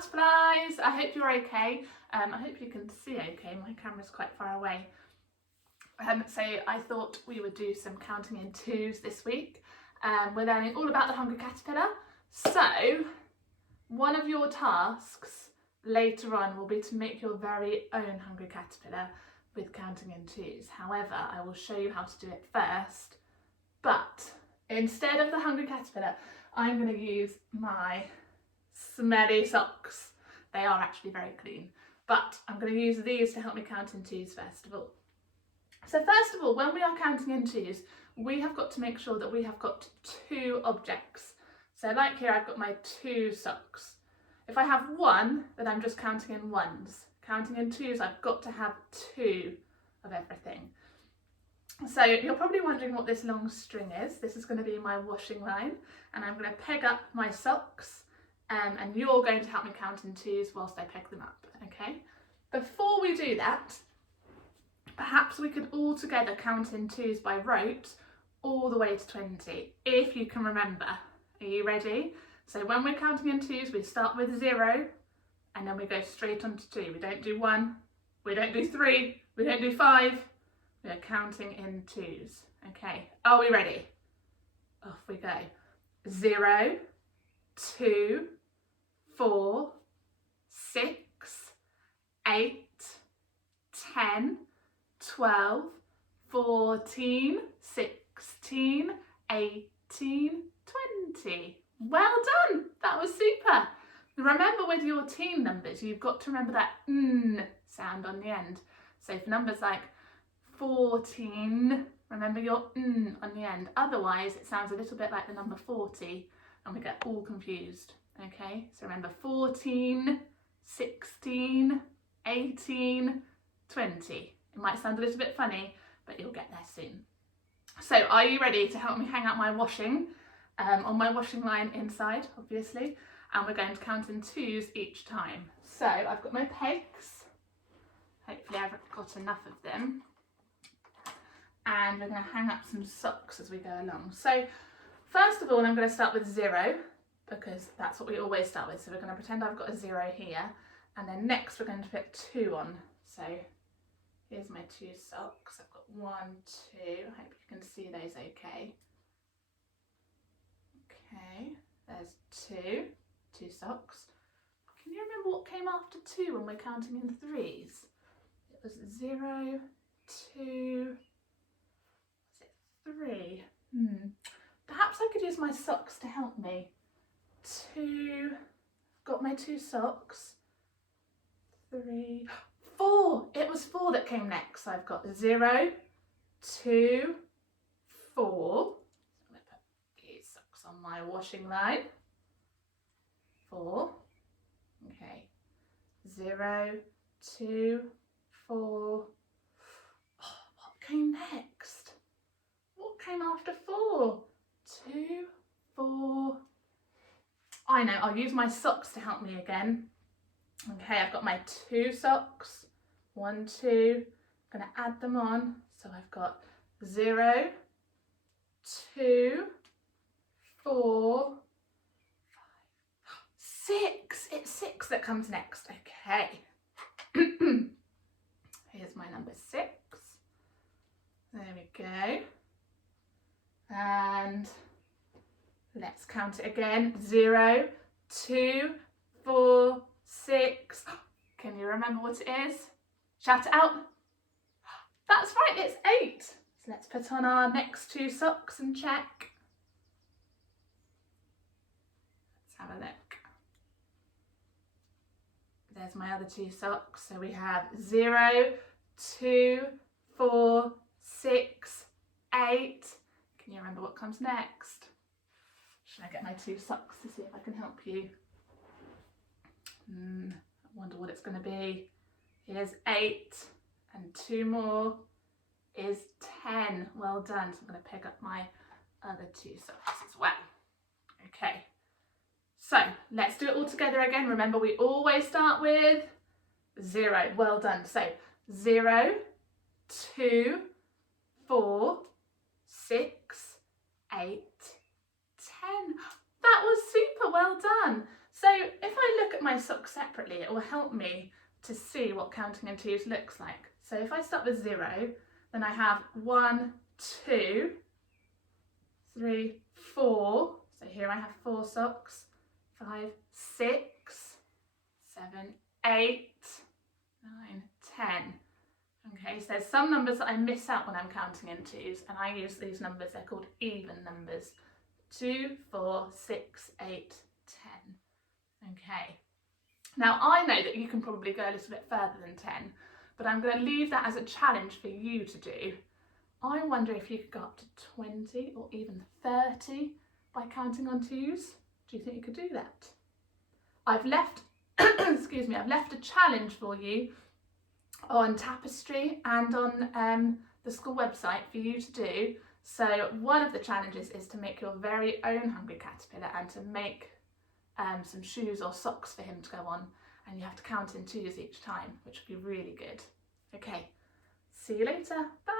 butterflies, I hope you're okay. I hope you can see okay, my camera's quite far away. So I thought we would do some counting in twos this week. We're learning all about the hungry caterpillar. So one of your tasks later on will be to make your very own hungry caterpillar with counting in twos. However, I will show you how to do it first, but instead of the hungry caterpillar, I'm going to use my smelly socks. They are actually very clean, but I'm going to use these to help me count in twos first of all. So first of all, when we are counting in twos, we have got to make sure that we have got two objects. So like here, I've got my 2 socks. If I have one, then I'm just counting in ones. Counting in twos, I've got to have 2 of everything. So you're probably wondering what this long string is. This is going to be my washing line, and I'm going to peg up my socks, and you're going to help me count in twos whilst I peg them up, okay? Before we do that, perhaps we could all together count in twos by rote all the way to 20, if you can remember. Are you ready? So when we're counting in twos, we start with 0, and then we go straight on to 2. We don't do 1, we don't do 3, we don't do 5. We are counting in twos. Okay, are we ready? Off we go. 0, 2, 4, 6, 8, 10, 12, 14, 16, 18, 20. Well done, that was super. Remember with your teen numbers, you've got to remember that n sound on the end. So for numbers like 14, remember your n on the end. Otherwise, it sounds a little bit like the number 40 and we get all confused. Okay, so remember 14, 16, 18, 20. It might sound a little bit funny, but you'll get there soon. So are you ready to help me hang out my washing on my washing line inside, obviously, and we're going to count in twos each time. So I've got my pegs. Hopefully I've got enough of them. And we're going to hang up some socks as we go along. So first of all, I'm going to start with 0 because that's what we always start with. So we're going to pretend I've got a 0 here, and then next we're going to put 2 on. So here's my 2 socks. I've got 1, 2. I hope you can see those okay. Okay, there's 2 socks. Can you remember what came after 2 when we're counting in threes? It was 0, 2, 3. Perhaps I could use my socks to help me. 2, got my 2 socks. 3, 4. It was 4 that came next. So I've got 0, 2, 4. I'm going to put these socks on my washing line. 4. Okay. 0, 2, 4. Oh, what came next? What came after 4? 2, 4. I know, I'll use my socks to help me again. Okay, I've got my 2 socks. 1, 2. I'm going to add them on. So I've got 0, 2, 4, 5, 6. It's 6 that comes next. Okay. Here's my number 6. There we go. And let's count it again. 0, 2, 4, 6. Can you remember what it is? Shout it out. That's right, it's 8. So let's put on our next 2 socks and check. Let's have a look. There's my other 2 socks. So we have 0, 2, 4, 6, 8. Can you remember what comes next? Should I get my 2 socks to see if I can help you? I wonder what it's going to be. Here's 8 and 2 more is 10. Well done. So I'm going to pick up my other 2 socks as well. Okay. So let's do it all together again. Remember, we always start with 0. Well done. So 0, 2, 4, 6, 8, 10. That was super. Well done. So if I look at my socks separately, it will help me to see what counting in twos looks like. So if I start with 0, then I have 1, 2, 3, 4. So here I have 4 socks. 5, 6, 7, 8, 9, 10. Okay, so there's some numbers that I miss out when I'm counting in twos, and I use these numbers, they're called even numbers. 2, 4, 6, 8, 10. Okay. Now I know that you can probably go a little bit further than 10, but I'm going to leave that as a challenge for you to do. I wonder if you could go up to 20 or even 30 by counting on twos. Do you think you could do that? I've left, excuse me, I've left a challenge for you on Tapestry and on the school website for you to do. So one of the challenges is to make your very own Hungry Caterpillar and to make some shoes or socks for him to go on, and you have to count in twos each time, which would be really good. Okay, see you later. Bye.